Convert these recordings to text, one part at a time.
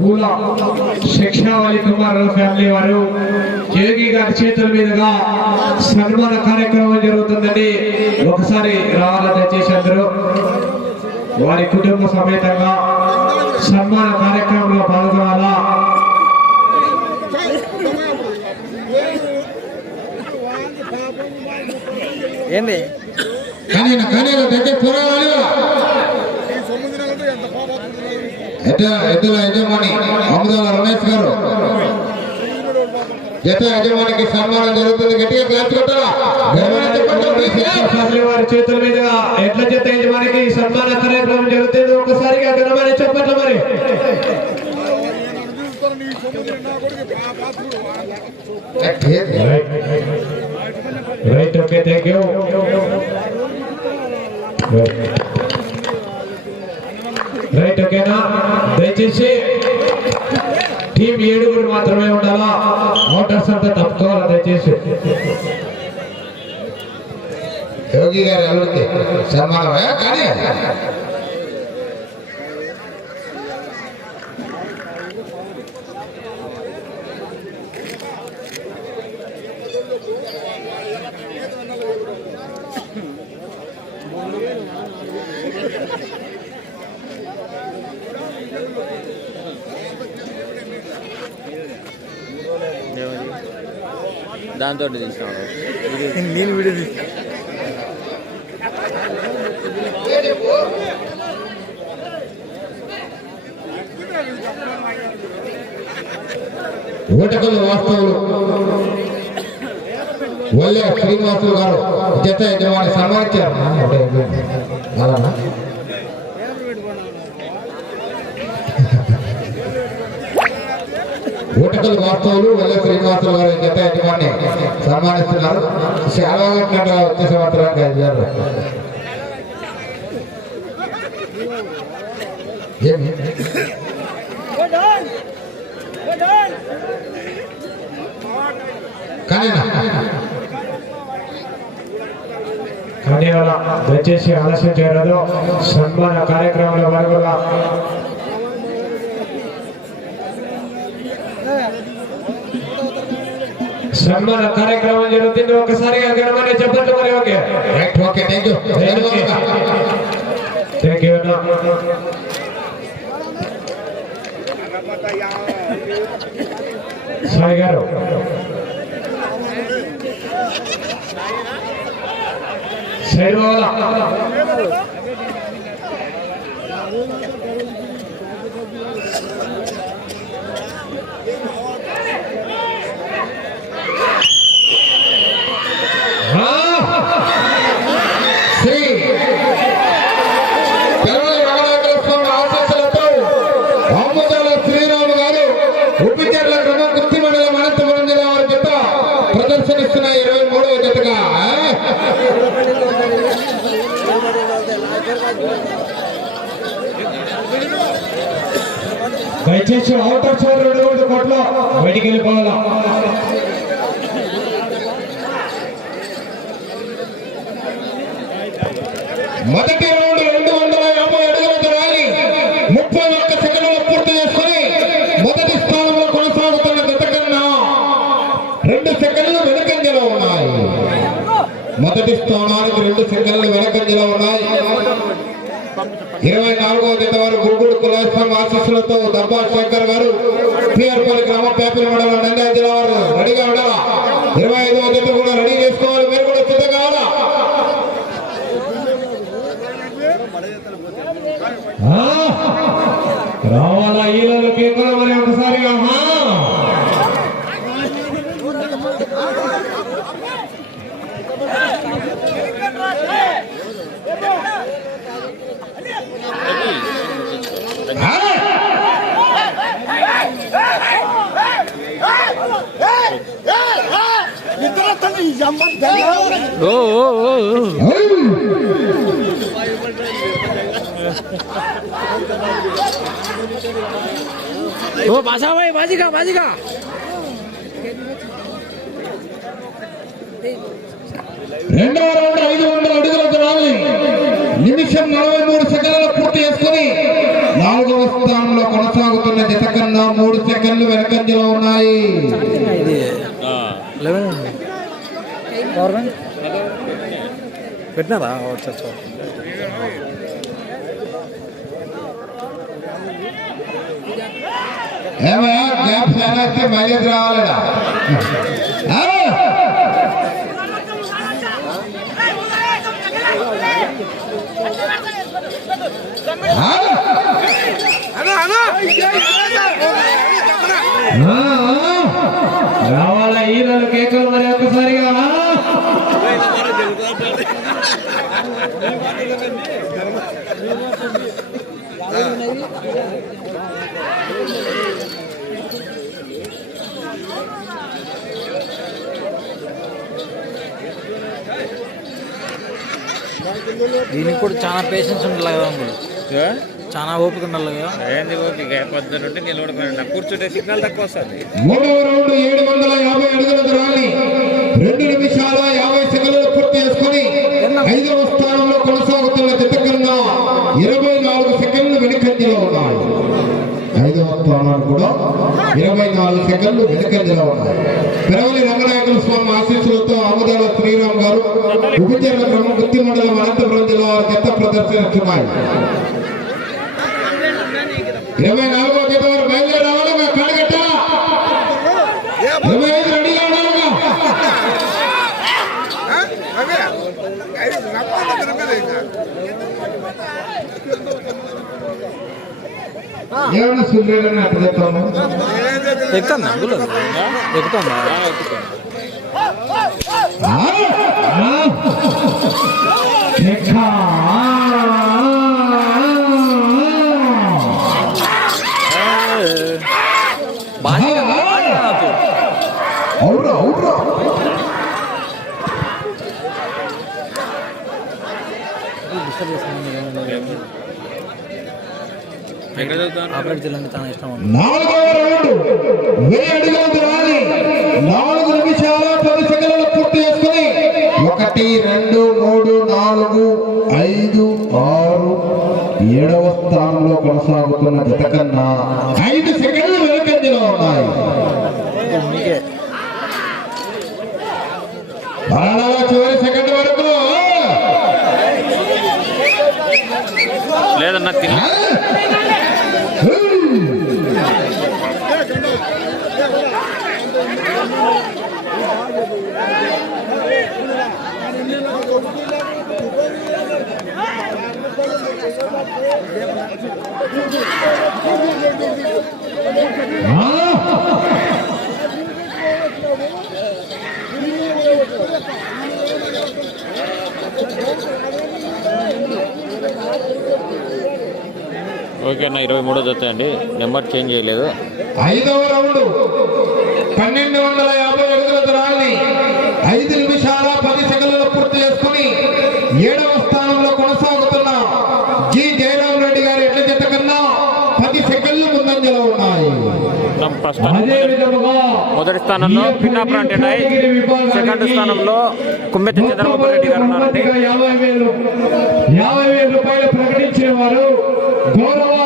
పూల శిక్షావళి కుమార్ ఫ్యామిలీ వారు యోగి గారి చేతుల మీదుగా సన్మాన కార్యక్రమం జరుగుతుందండి. ఒకసారి రావాలని దయచేసి అందరూ వారి కుటుంబ సమేతంగా సన్మాన కార్యక్రమంలో పాల్గొనాలా. ఏంది ఎద్దుల యజమాని అమదాల రమేష్ గారు జత యజమానికి సన్మానం జరుగుతుంది. గట్టిగా క్లాస్ కొట్టారా. వారి చేతుల మీద ఎట్ల జత యజమానికి సన్మాన కార్యక్రమం జరుగుతుంది. ఒకసారిగా గణమని చెప్పట్ల మరి right. Okay, thank you. Right, ఓకేనా. దయచేసి టీం 7 మాత్రమే ఉండాలా. మోటార్స్ అంతా తప్పుకోవాలి దయచేసి. యోగి గారి అల్లుడికి సన్మానమే కానీ దాంతో తీసినాడు నేను వీడియో తీసి ఓటకులు వాస్తవులు వల్లే శ్రీనివాసులు గారు జత యజమాని సన్మానించారు. ఓటకులు వాస్తవులు వల్లే శ్రీనివాసులు గారు జత యజమాని సన్మానిస్తున్నారు. చాలా వచ్చే సంవత్సరానికి 5,000 కానీ దయచేసి ఆలస్యం చేయరాదు. సన్మాన కార్యక్రమంలో భాగంగా సన్మాన కార్యక్రమం జరుగుతుంది. ఒకసారిగా గణమని చెప్పండి మరి. Okay, okay, thank you. Thank you. Sai గారు సైడ్ పోవాలా. దయచేసి అవుటర్ సైడ్ 2 కోట్లు బయటికి వెళ్ళిపోవాలా. మొదటి రౌండ్ 250 అడుగులతో రాలి 31 సెకండ్లు పూర్తి చేసుకుని మొదటి స్థానంలో కొనసాగుతున్న జత కన్నా 2 సెకండ్లు వెనకంజలో ఉన్నాయి. మొదటి స్థానానికి 2 సెకండ్లు వెనకంజలో ఉన్నాయి. 24వ జత వారు గురుగుడు కులాస్వామి ఆశీస్సులతో దబ్బా శంకర్ గారు పిఆర్పల్లి గ్రామ పేపర్ మండలం నంద్యాల జిల్లా వారు రెడీగా ఉండాలా. 25వ జత కూడా రెడీ చేసుకోవాలి. మీరు కూడా సిద్ధం కావాలా. రావాలా ఈలోకి మరి ఒకసారిగా. ओ बासा भाई बाजिका बाजिका రెండవ రౌండ్ 500 అడుగుల దూరాన్ని నిమిషం 43 సెకన్లలో పూర్తి చేసుకుని పెట్టినారా వచ్చా ఏమయ్యా గ్యాప్ చేస్తే మైలేజ్ రావాలడా రావాలా ఈరోజు కేకలు మరి ఒక్కసారిగా దీనికి కూడా చాలా పేషెన్స్ ఉండాలి కదా, చాలా ఓపిక ఉండాలి కదా. ఏంది ఓపిక పొద్దునుంటే నిలబడుకున్నా కూర్చుంటే సిగ్నల్ తక్కువ వస్తుంది. మూడవ రౌండ్ 750 అడుగుల దూరాన్ని 2 నిమిషాల 50 సెకండ్లు పూర్తి చేసుకుని 5వ స్థానంలో కొనసాగుతున్న జత కన్నా 24 సెకండ్లు వెనుకంజలో ఉన్నాయి. 5వ స్థానాలు కూడా 24 సెకండ్లు వెనుకంజలో ఉన్నాయి. పెరవలి రంగనాయకుల స్వామి ఆశీస్సులతో ఆముదాల శ్రీరామ్ గారు ఉపజన క్రమం గుత్తి మండలం అనంతపురం జిల్లా వారి జత ప్రదర్శిస్తున్నాయి. 24వ జత వారు బయలుదేరి రావాలిగా, కడగట్ట 25 రెడీగా ఉండాలిగా. ఏమన్నా సూర్యుడని అట్లా చెప్తాము. ఎక్కుతుందా ఎక్కుతుందా అవురా అవురా ఆపరేట్ చేయాలంటే చాలా ఇష్టం. 4వ రౌండ్ 1000 అడుగుల దూరాన్ని 4 నిమిషాల 10 సెకండ్లు పూర్తి చేసుకుని 1 2 3 4 5 6 7వ స్థానంలో కొనసాగుతున్న జత కన్నా 5 సెకండ్లు వెనుకంజలో ఉన్నాయి. మీకే చివరి సెకండ్ వరకు లేదన్నా ఓకే అన్న 23 జత అండి, నెంబర్ చేంజ్ చేయలేదు. 5వ రౌండ్ 1250 అడుగుల దూరాన్ని 5 నిమిషాల 10 సెకండ్లు పూర్తి చేసుకుని 7వ స్థానంలో కొనసాగుతున్న జి జయరామ్ రెడ్డి గారి ఎడ్ల జత కన్నా 10 సెకండ్లు ముందంజలో ఉన్నాయి. మొదటి స్థానంలో పిన్నాపురం అంటున్నాయి, సెకండ్ స్థానంలో కుమ్మెత్తి చంద్రబాబు రెడ్డి గారు ఉన్నారండి. 50,000 రూపాయలు ప్రకటించిన వారు గౌరవ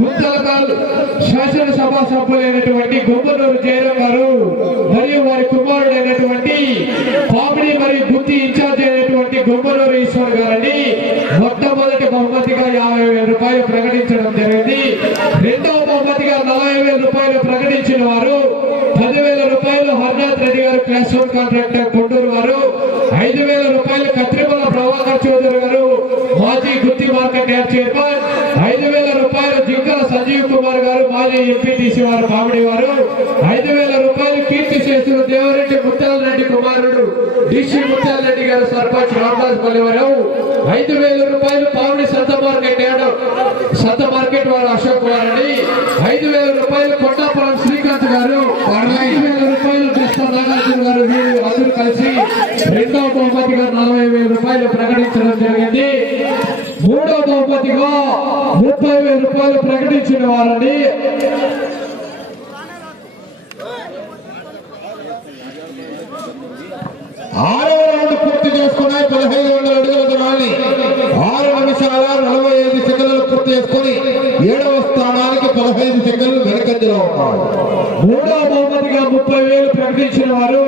గుంతలకాల్ శాసనసభ సభ్యులైనటువంటి గుమ్మనూరు జయరాం గారు మరియు వారి కుమారుడైనటువంటి కామెడీ మరియు గుత్తి ఇన్ఛార్జ్ అయినటువంటి గుమ్మనూరు ఈశ్వర్ గారిని మొట్టమొదటి బహుమతిగా 50,000 రూపాయలు ప్రకటించడం జరిగింది. రెండవ బహుమతిగా 40,000 రూపాయలు ప్రకటించిన వారు 10,000 రూపాయలు హర్నాథ్ రెడ్డి గారు క్లాస్ 1 కాంట్రాక్టర్ గుంటూరు వారు, 5,000 రూపాయలు కత్రిమల ప్రభాకర్ చౌదరి గారు మాజీ గుత్తి మార్కెట్ యార్డ్ చైర్మన్, 5,000 రూపాయలు జింకల సంజీవ్ కుమార్ గారు మాజీ ఎంపీటీసీ వారు పామిడి వారు, 5,000 రూపాయలు కీర్తి చేస్తున్న దేవరెడ్డి ముత్యాల రెడ్డి కుమారుడు డిసి ముత్యాల రెడ్డి గారు సర్పంచ్ రామదాస్ పల్లి వారు, 5,000 రూపాయలు పామిడి సంత మార్కెట్ వారు అశోక్ కుమార్ రెడ్డి, 5,000 రూపాయలు కొండాపురం శ్రీకాంత్ గారు, 5,000 రూపాయలు కృష్ణ నాగార్జున గారు, వీరు అందరూ కలిసి రెండవ బహుమతిగా 40,000 రూపాయలు ప్రకటించడం జరిగింది. మూడవ బహుమతిగా 30,000 రూపాయలు ప్రకటించిన వారని 6వ రౌండ్ పూర్తి చేసుకున్నాయి. 1,500 అడుగుల దూరాన్ని 6 నిమిషాల 45 సెకండ్లు పూర్తి చేసుకుని 7వ స్థానానికి 15 సెకండ్లు వెనకంజలో ఉన్నారు. మూడవ బహుమతిగా 30,000 ప్రకటించిన వారు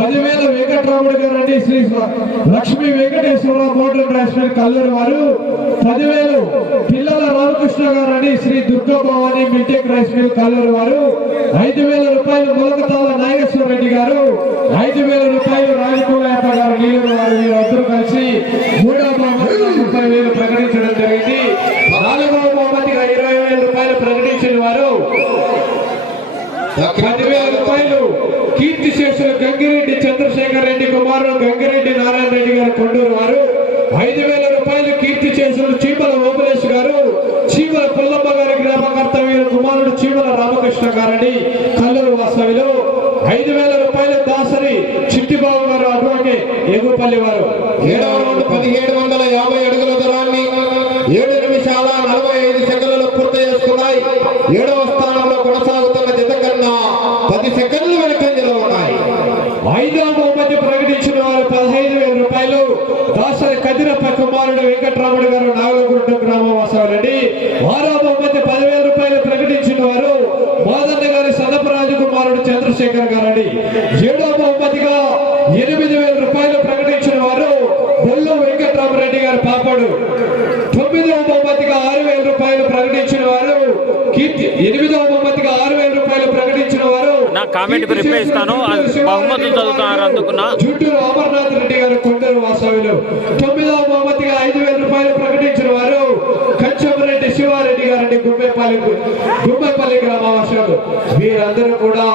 10,000 10,000 వెంకటరాముడు గారు అండి శ్రీ లక్ష్మీ వెంకటేశ్వరరావు మోటార్ ట్రాన్స్ఫర్ కల్లూరు వారు. 10,000 పిల్లల రామకృష్ణ గారు అండి శ్రీ దుర్గా భవాని మిల్టెక్ రైస్ మిల్ కల్లూరు వారు. 5,000 రూపాయలు ములకతాల నాగేశ్వర రెడ్డి గారు. 5,000 రూపాయలు రాజకూలయాత గారు నీలూరు వారు. వీరందరూ కలిసి 3వ బహుమతిగా 30,000 ప్రకటించడం జరిగింది. 4వ బహుమతిగా 20,000 రూపాయలు ప్రకటించిన వారు 10,000 రూపాయలు కీర్తిశేషులు గంగిరెడ్డి చంద్రశేఖర్ రెడ్డి కుమారుడు గంగిరెడ్డి నారాయణ రెడ్డి గారు కొండూరు వారు. 5,000 రూపాయలు కీర్తిశేషులు చీమల ఓపులేష్ గారు. చీమల పుల్లమ్మ గారి గ్రామకర్త వీరు కుమారుడు చీమల రామకృష్ణ గారని కల్లూరు వాస్తవ్యులు. 5,000 రూపాయలు దాసరి చిట్టిబాబు గారు అడ్వకేట్ ఎగుపల్లి వారు. 7వ రౌండ్ 1750 అడుగుల దూరాన్ని 7 నిమిషాల 45 సెకండ్లలో పూర్తి చేసుకున్నాయి. 7వ స్థానంలో కొనసాగుతున్న జత కన్నా 10 సెకండ్లు వెనుకంజలో ఉన్నాయి. 5వ బహుమతి ప్రకటించిన వారు 15,000 రూపాయలు దాసరి కదిరప్ప కుమారుడు వెంకటరాముడు గారు నాగలగుంట గ్రామం వాసవులండి. 6వ బహుమతి 10,000 రూపాయలు ప్రకటించిన వారు మాదన్న గారి సనపరాజు కుమారుడు చంద్రశేఖర్ గారండి. 7వ బహుమతిగా 8,000 రూపాయలు ప్రకటించిన వారు బొల్లు వెంకటరామరెడ్డి గారి పాపడు. 9వ బహుమతిగా 6,000 రూపాయలు ప్రకటించిన వారు కీర్తి. 8వ బహుమతిగా 6,000 రూపాయలు ప్రకటించిన వారు నా కామెంట్ కు రిప్లై ఇస్తాను. బహుమతులు చదువుతున్నారు అందుకున్నా. జుట్టూరు అమర్నాథ్ రెడ్డి గారు కొండూరు వాసవులు. 9వ బహుమతిగా 5,000 రూపాయలు ప్రకటించిన వారు కంచమరెడ్డి శివారెడ్డి గారండి గుమ్మపల్లి గ్రామవాసులు. వీరందరూ కూడా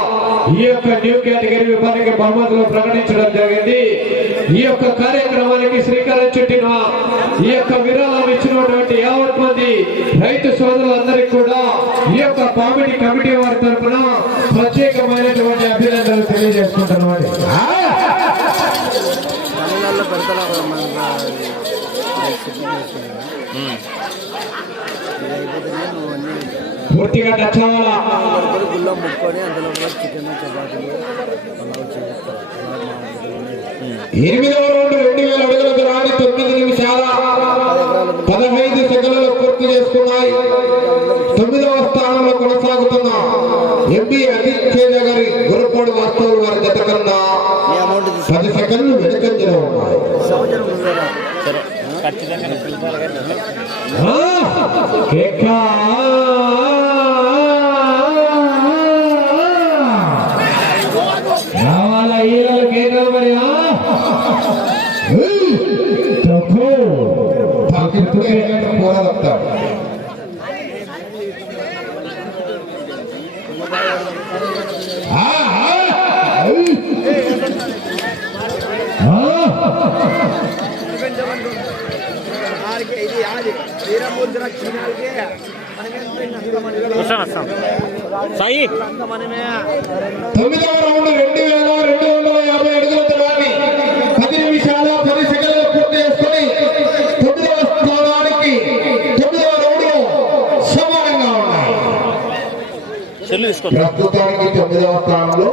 ఈ యొక్క న్యూ కేటగిరీ విభాగానికి బహుమతులు ప్రకటించడం జరిగింది. ఈ యొక్క కార్యక్రమానికి శ్రీకారం చుట్టిన ఈ యొక్క విరాళం ఇచ్చినటువంటి 50 మంది రైతు సోదరులందరికీ కూడా ఈ యొక్క పామిడి కమిటీ వారి తరఫున ప్రత్యేకమైనటువంటి అభినందనలు తెలియజేసుకుంటున్నాం. పూర్తిగా నచ్చాల గుళ్ళో ముక్కొని అందులో చికెన్ చపాతీలు 8వ రౌండ్ 2,000 అడుగుల దూరాన్ని 9 నిమిషాల 15 సెకండ్లలో పూర్తి చేసుకున్నాయి. 9వ స్థానంలో కొనసాగుతున్న ఎంబీ అదిత్య గారి గురపోడు వాస్తవులు వారి జత కన్నా 10 సెకండ్లు వెనుకంజలో ఉన్నాయి. రావాల ఈరోజు కేంద్రం మరి పోరాడతారు. సాయి 9వ రౌండ్ 2,250 అడుగుల దూరాన్ని 10 నిమిషాల 10 సెకండ్లలో పూర్తి చేసుకుని 9వ స్థానానికి 9వ రౌండ్ లో సమానంగా ఉన్నాయి. ప్రస్తుతానికి 9వ స్థానంలో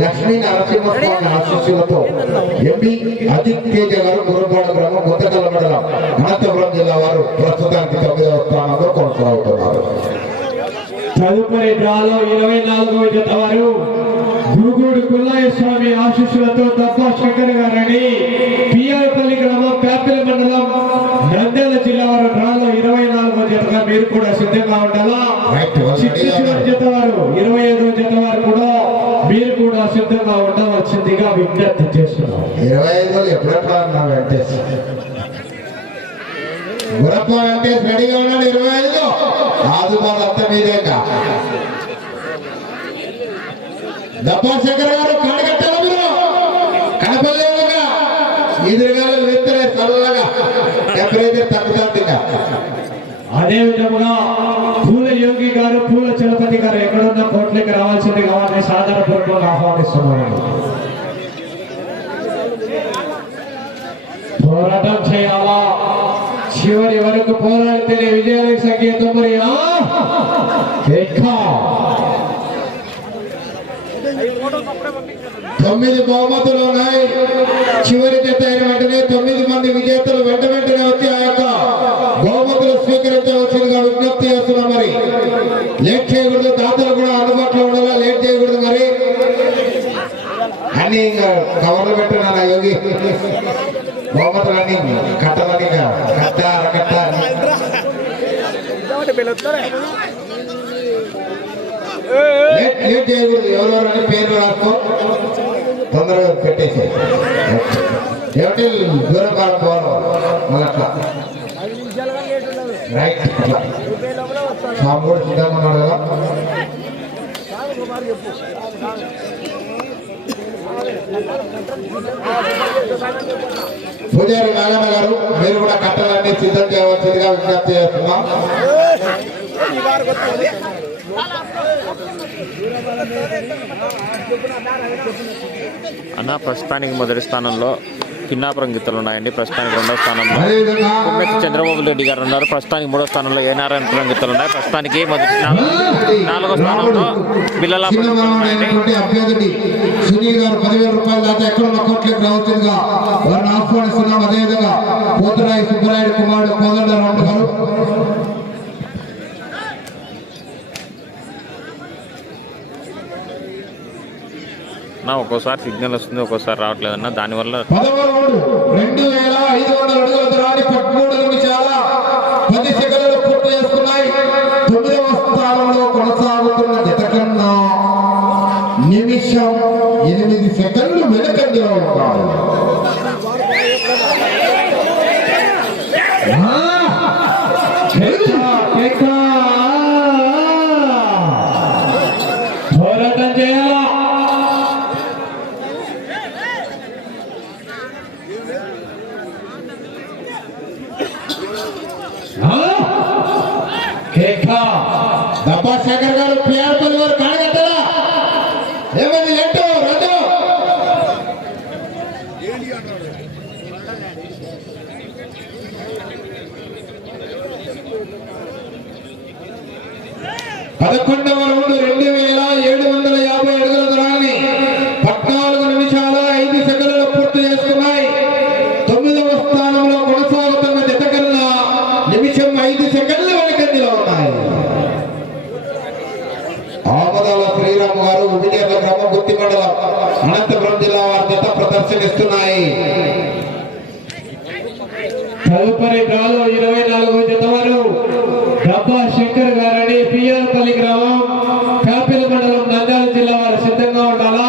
లక్ష్మీ నరసింహస్వామి ఆశీస్సులతో ఎంబీ అజిత్ తేజ గారు గురుపాడు గ్రామం కొత్తగల్ల మండలం అనంతపురం జిల్లా వారు ప్రస్తుతానికి 9వ స్థానంలో కొనసాగుతున్నారు. తదుపరి డ్రాలో 24వ జత వారు గురుగూడు కుల్లయ్య స్వామి ఆశీస్సులతో దబ్బా శంకర్ గారని పిఆర్పల్లి గ్రామం ప్యాపిల మండలం నంద్యాల జిల్లా వారు డ్రాలో 24వ జతగా మీరు కూడా సిద్ధంగా ఉండాలా. చిత్తూరు జత వారు 25వ జత వారు కూడా మీరు కూడా సిద్ధంగా ఉండవలసిందిగా విజ్ఞప్తి చేస్తున్నాం. 25 ఎప్పుడెప్పుడు అన్నా వెంకటేష్ గురప్ప వెంకటేష్ రెడీగా ఉన్నాడు. 25 ఆదుబాలు అంత మీదేగా దబ్బా శంకర్ గారు కడగట్టాల మీరు కనపడలేదుగా ఎదురుగాలు వెత్తరే చల్లగా టెంపరేచర్ తగ్గుతుంది. అదే విధముగా పూల యోగి గారు పూల చలపతి గారు ఎక్కడున్న కోట్లకి రావాల్సిందిగా వారిని సాధారణపూర్వకంగా ఆహ్వానిస్తున్నాను. పోరాటం చేయాలా, చివరి వరకు పోరాడితేనే విజయానికి సంకేతం. మరి 9 బహుమతులు ఉన్నాయి. చివరి జత అయిన వెంటనే 9 మంది విజేతలు వెంట వెంటనే వచ్చి ఆ యొక్క బహుమతులు స్వీకరించవలసిందిగా విజ్ఞప్తి చేస్తున్నాం. మరి లేట్ చేయకూడదు, దాతలు కూడా అందుబాటులో ఉండాలా, లేట్ చేయకూడదు. మరి అన్ని ఇంకా కవర్లు పెట్టినా యోగి బహుమతులన్నీ కట్టాలని కట్ట కట్ట లేట్ చేయకూడదు. ఎవరెవరని పేర్లు రాసుకో, తొందరగా పెట్టేసి ఏమిటి దూరం కాలం పోవాలి మళ్ళీ అట్లా రైట్ అట్లా సాంబూడు సిద్ధంగా ఉన్నాడు కదా. పూజారి నాగన్న గారు మీరు కూడా కట్టలన్నీ సిద్ధం చేయవలసిందిగా విజ్ఞప్తి చేస్తున్నాం. అన్న ప్రస్తుతానికి మొదటి స్థానంలో పిన్నాపురం గీతలు ఉన్నాయండి. ప్రస్తుతానికి రెండో స్థానంలో కుమ్మెత్తి చంద్రబాబు రెడ్డి గారు ఉన్నారు. ప్రస్తుతానికి మూడో స్థానంలో ఏ నారాయణపురం గీతలు ఉన్నాయి. ప్రస్తుతానికి మొదటి నాలుగో స్థానంలో బిల్లలాపురం ఉన్నాయండి. అభ్యర్థి సునీల్ గారు 10,000 రూపాయలు దాకా ఎక్కడ ఉన్న కోట్లకు రావచ్చుగా వారిని ఆహ్వానిస్తున్నాం. అదేవిధంగా పోతురాయి సుబ్బరాయుడు కుమారుడు కోదండరావు గారు ఒక్కోసారి సిగ్నల్ వస్తుంది, ఒక్కోసారి రావట్లేదు అన్న. దానివల్ల 2,500 అడుగుల దూరాన్ని 13 నిమిషాల 10 సెకండ్లు పూర్తి చేసుకున్నాయి. 9వ స్థానంలో కొనసాగుతున్న జత కన్నా నిమిషం 8 సెకండ్లు వెనుకంజలో ఉన్నారు. పోరాటం చేయాలా. దబ్బా శేఖర్ గారు పిఆర్పల్లి వారు కాడగట్టరా ఏమైంది ఎంటో రద్దు 11వ రౌండ్ 2,750 అడుగుల దూరాన్ని 14 నిమిషాల 5 సెకండ్లలో పూర్తి చేసుకున్నాయి. 9వ స్థానంలో కొనసాగుతున్న జత కన్నా నిమిషం 5 సెకండ్లు వెనుకంజలో ఉన్నాయి. ఆమదాల శ్రీరామ్ గారు విజయర్ల గ్రామం గుత్తి మండలం అనంతపురం జిల్లా వారి జత ప్రదర్శనిస్తున్నాయి. తదుపరి డ్రాలో 24వ జత వారు డబ్బా శంకర్ గారని పిఆర్పల్లి గ్రామం కాపిల మండలం నంద్యాల జిల్లా వారు సిద్ధంగా ఉండాలా.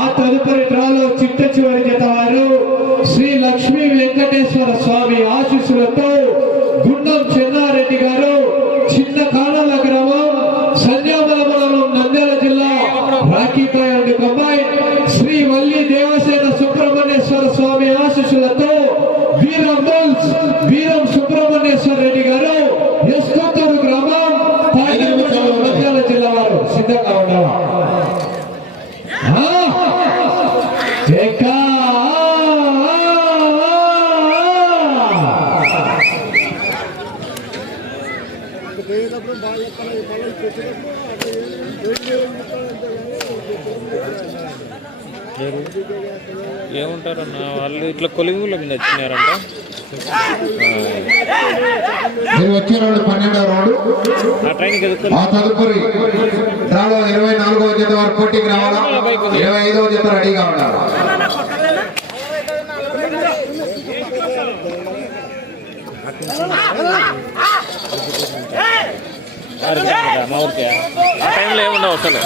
ఆ తదుపరి డ్రాలో చిట్ట చివరి జత వారు శ్రీ లక్ష్మీ వెంకటేశ్వర స్వామి ఆశీస్సులతో గుండం చెన్నారెడ్డి గారు చిన్న కాణాల గ్రామం సంజామల మండలం నంద్యాల జిల్లా రాఖీపై కొమ్మాయి శ్రీ వల్లి దేవసేన సుబ్రహ్మణ్యేశ్వర స్వామి ఆశీస్సులతో వీరం సుబ్రహ్మణ్యేశ్వర రెడ్డి గారు ఎస్కొత్తూరు గ్రామం నంద్యాల జిల్లా వారు సిద్ధంగా ఉన్నారు. ఏముంటారన్న వాళ్ళు ఇట్లా కొలింగుల మీద వచ్చినారంట. మీరు వచ్చే రౌండ్ 12వ రౌండ్ ఆ ట్రైన్కి ఆ తదుపరి డ్రాలో 24వ జత వారు పోటీకి రావాలా. 25వ జత రెడీగా ఉండాలి. మా ఊరికి ఆ టైంలో ఏముండవు అసలు.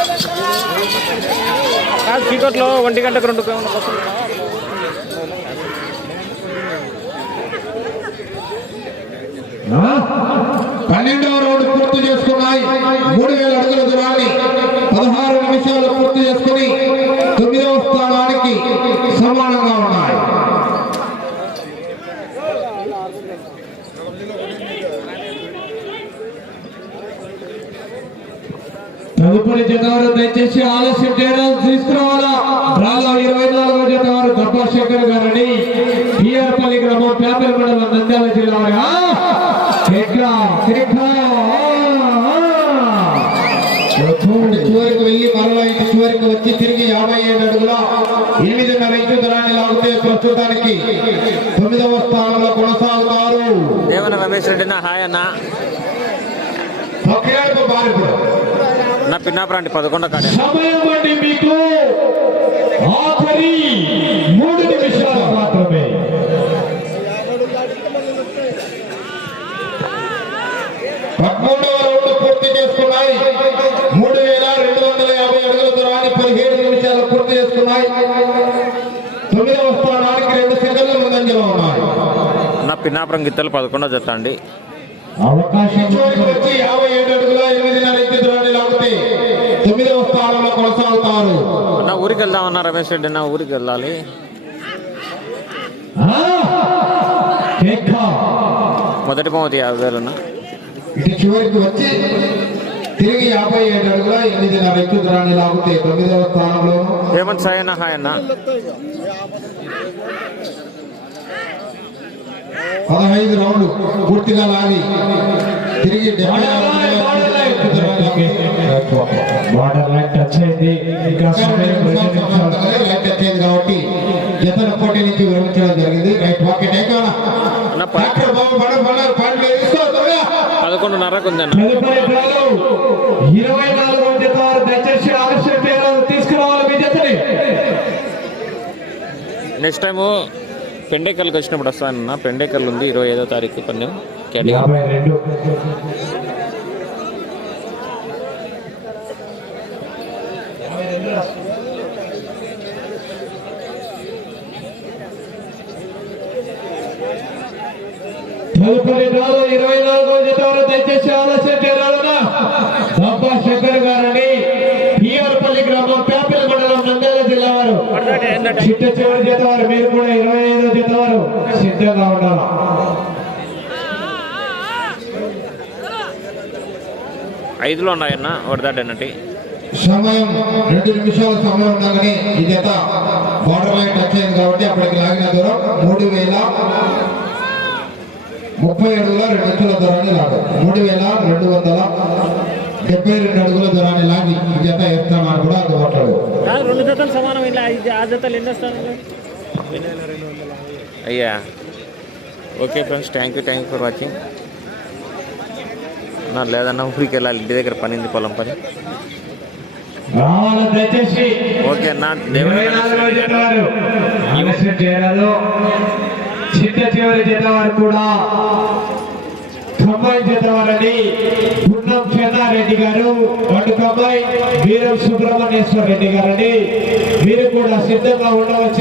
కాదు చీకట్లో 1 గంటకు 2 బస్సులు. 12వ రౌండ్ పూర్తి చేసుకున్నాయి. 3,000 అడుగుల దూరాన్ని 16 నిమిషాలు పూర్తి చేసుకుని 9వ స్థానానికి సమానంగా ఉన్నాయి. తదుపరి జత వారు దయచేసి ఆలస్యం చేయడం తీసుకురావాలా. డ్రాలో 24వ జత వారు దబ్బా శంకర్ గారని పిఆర్పల్లి గ్రామం పేపర్ మండలం నంద్యాల జిల్లా చివరికి వెళ్ళి మరలా ఇంటి చివరికి వచ్చి తిరిగి 57 అడుగుల 8.5 ఇంచు దూరాన్ని లాగితే ప్రస్తుతానికి 9వ స్థానంలో కొనసాగుతారు. ఏమన్నా రమేష్ రెడ్డి నా హాయ్ అన్న. బారిపురం నా పిన్నాపురం 11 కాడే సమయం అండి మీకు ఆఖరి 3 నిమిషాలు మాత్రమే. పదమూడవ రౌండ్ పూర్తి చేసుకున్నాయి. 3250 అడుగుల దూరాన్ని 17 నిమిషాలు పూర్తి చేసుకున్నాయి. 9వ స్థానానికి 2 సెకండ్లు ముందంజలో ఉన్నాయి. నా పిన్నాపురం గిత్తలు 11వ జత అండి. అవకాశం చివరికి వచ్చి 57 అడుగుల 8.5 ఇంచు దూరాన్ని లాగితే 9వ స్థానంలో కొనసాగుతారు. నా ఊరికి వెళ్దామన్నా రమేష్ రెడ్డి, నా ఊరికి వెళ్ళాలి. మొదటి బహుమతి 50,000. ఇటు చివరికి వచ్చి తిరిగి 57 అడుగుల 8.5 ఇంచు దూరాన్ని లాగితే 9వ స్థానంలో హేమంత్ సాయి అన్న, హాయ్ అన్న. 15 రౌండ్లు పూర్తిగా లాగి తిరిగి 76 బార్డర్ లైన్ టచ్ అయింది. ఇంకా సమయం 2 నిమిషాలు. లైట్ వచ్చేది కాబట్టి జతల పోటీ నుంచి విరమించడం జరిగింది. రైట్ పాకెట్ అన్న 11:30 ఉందన్న. తదుపరి డ్రాలో 24వ జత వారు దయచేసి ఆలస్యం చేయాలని తీసుకురావాలి మీ జతని. నెక్స్ట్ టైము పెండేకల్కి వచ్చినప్పుడు వస్తానన్న. పెండేకల్ ఉంది 25వ తారీఖు పందెం కేటగిరీ. 52. తదుపరి డ్రాలో 24వ జత వారు దయచేసి ఆలస్యం చేయాలన్నా దంపా శంకర్ గారని పిఆర్పల్లి గ్రామం పేపల్ మండలం నంద్యాల జిల్లా వారు చిట్ట చివరి జత వారు. మీరు కూడా 25వ జత వారు సిద్ధంగా ఉండాలి. 5లో ఉన్నాయన్న వరదాడన్నటి. సమయం 2 నిమిషాల సమయం ఉండగానే ఈ జత బార్డర్ లైన్ టచ్ అయింది కాబట్టి అప్పటికి లాగిన దూరం 3030 అడుగుల 2 ఇంచుల దూరాన్ని లాగా 3272 అడుగుల దూరాన్ని లాగి ఈ జత వేస్తామని కూడా అందుబాటులో. 2 జతలు సమానం. ఇలా ఆ జతలు ఎన్ని వస్తాను అయ్యా. Okay friends, thank you for watching. నా లేదన్న ఊరికి వెళ్ళాలి, ఇంటి దగ్గర పని ఉంది, పొలం పని. రావాలి దయచేసి. ఓకే అన్న. 24వ జత వారు ఆలస్యం చేయరాదు. చిట్ట చివరి జత వారు కూడా కంబైన్ జత వారని గుండం చెన్నారెడ్డి గారు, 2 కంబైన్ వీరం సుబ్రహ్మణ్యేశ్వర రెడ్డి గారని వీరు కూడా సిద్ధంగా ఉండవచ్చు.